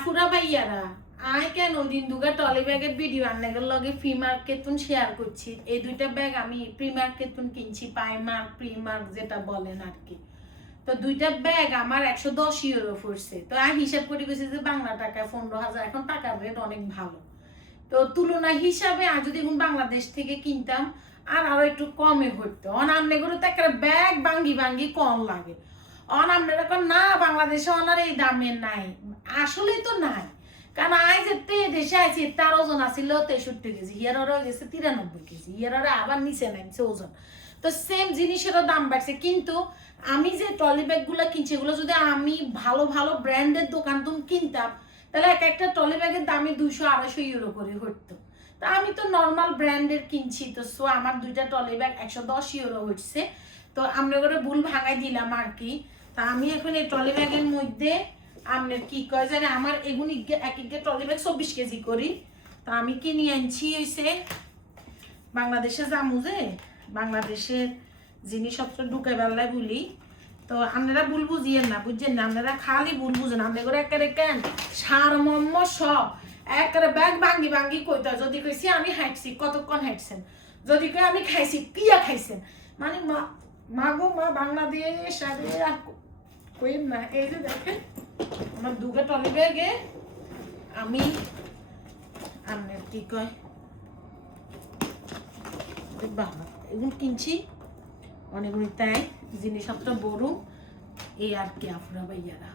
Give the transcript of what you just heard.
আফুরা ভাইয়ারা, আয় কেন? দিন দুগা টলি ব্যাগের ভিডিও আনলেগের লগে ফ্রি মার্কেটুন শেয়ার করছি। এই দুইটা ব্যাগ আমি প্রি মার্কেটুন কিনছি পাইমার্ক প্রি মার্ক যেটা বলেন আর কি তো দুইটা ব্যাগ আমার একশো দশ ইউরো পড়ছে। তো আমি হিসাব করে গেছি যে বাংলা টাকায় পনেরো হাজার, এখন টাকার রেট অনেক ভালো। তো তুলনা হিসাবে আর যদি এখন বাংলাদেশ থেকে কিনতাম, আর আরও একটু কমে হইতো অন তো একটা ব্যাগ ভাঙ্গি ভাঙ্গি কম লাগে। অন এখন না, বাংলাদেশে অনার এই দামের নাই। আসলেই তো নাই। কারণ আই যেতে দেশে আইছি তার ওজন আছিল তেষট্টি কেজি হিয়ার হয়ে গেছে তিরানব্বই কেজি হিয়ার আবার নিচে নামছে ওজন। তো সেম জিনিসেরও দাম বাড়ছে। কিন্তু আমি যে ট্রলি ব্যাগগুলো কিনছি, এগুলো যদি আমি ভালো ভালো ব্র্যান্ডের দোকান তুমি কিনতাম, তাহলে এক একটা ট্রলি ব্যাগের দামে দুইশো, আড়াইশো ইউরো করে হতো তা আমি তো নর্মাল ব্র্যান্ডের কিনছি, তো সো আমার দুইটা ট্রলি ব্যাগ একশো দশ ইউরো হচ্ছে তো আমরা করে ভুল ভাঙাই দিলাম আর কি। তা আমি এখন এই ট্রলি ব্যাগের মধ্যে আপনার কি কয় জানে, আমার এগুলি এক এক ট্রলি ব্যাগ চব্বিশ কেজি করি। তা আমি কিনে আনছি হইছে, বাংলাদেশে যামু যে, বাংলাদেশের জিনিসপত্র ঢুকে বেলায় বলি, তো আপনারা ভুল বুঝিয়েন না, বুঝছেন না? আপনারা খালি ভুল বুঝেন আপনাদের করে একেবারে কেন? সার মম্ম সব একেবারে ব্যাগ ভাঙ্গি ভাঙ্গি কইতা, যদি কইছি আমি হাঁটছি, কতক্ষণ হাঁটছেন? যদি কই আমি খাইছি, পিয়া খাইছেন? মানে মা মা গো মা, বাংলাদেশ আর আমার টলি ব্যাগে আমি আপনার কি কয়? এগুলো কিনছি, অনেকগুলি তাই, জিনিসপত্র বড়, এই আর কি আপনারা ভাইয়ারা